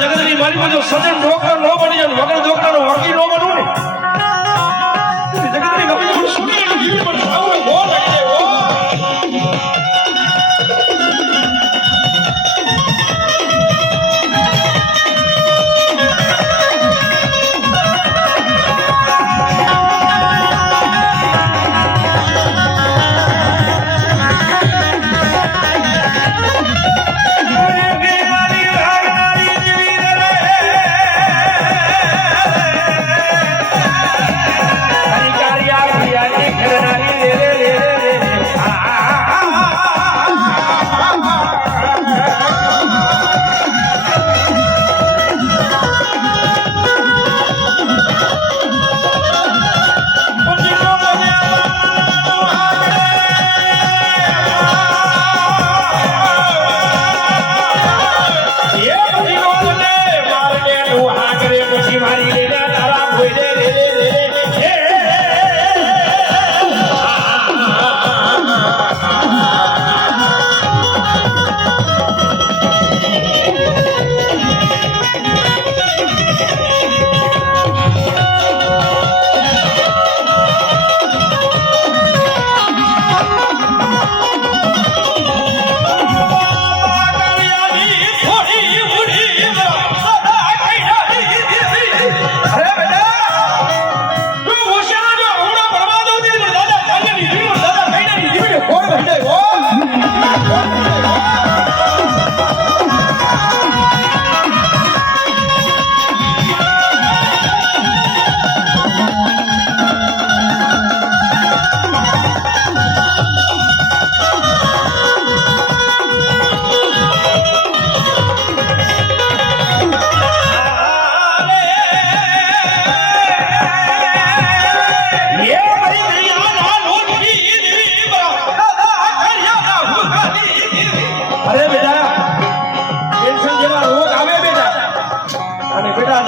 જગતની માલિકો જો સજન ડોક્ટર નો બની જાય વગર ડોક્ટરનો વર્ગી નો બનવું ને જગતની માલિકો સુની જીવી પર સાવ ગોળ લાગી જાય ઓ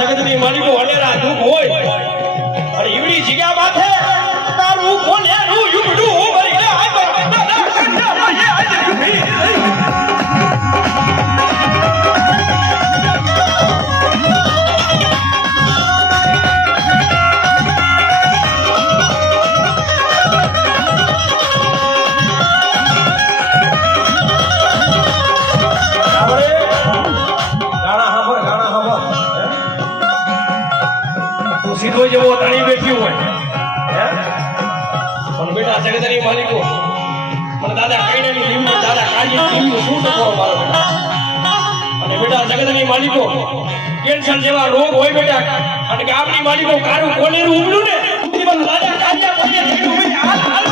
જગતની માલિકો અનેરા દુઃખ હોય અને ઈવડી જગ્યા માથે તારું કોને નું યુબડું ભરી લે આ દાદા કંડા એ આજે યુબી સીધો જેવો તણી બેઠી હોય હે પણ બેટા જગતની માલિકો મને દાદા કઈડાની ટીમ દાદા કાજી ટીમ શું ટકો મારો બેટા અને બેટા જગતની માલિકો કેન્સર જેવા રોગ હોય બેટા અને કે આપણી માલિકો કારું કોલેરું ઉમળ્યું ને દાદા કાજિયા બોલીએ થયું હોય હાલ હાલ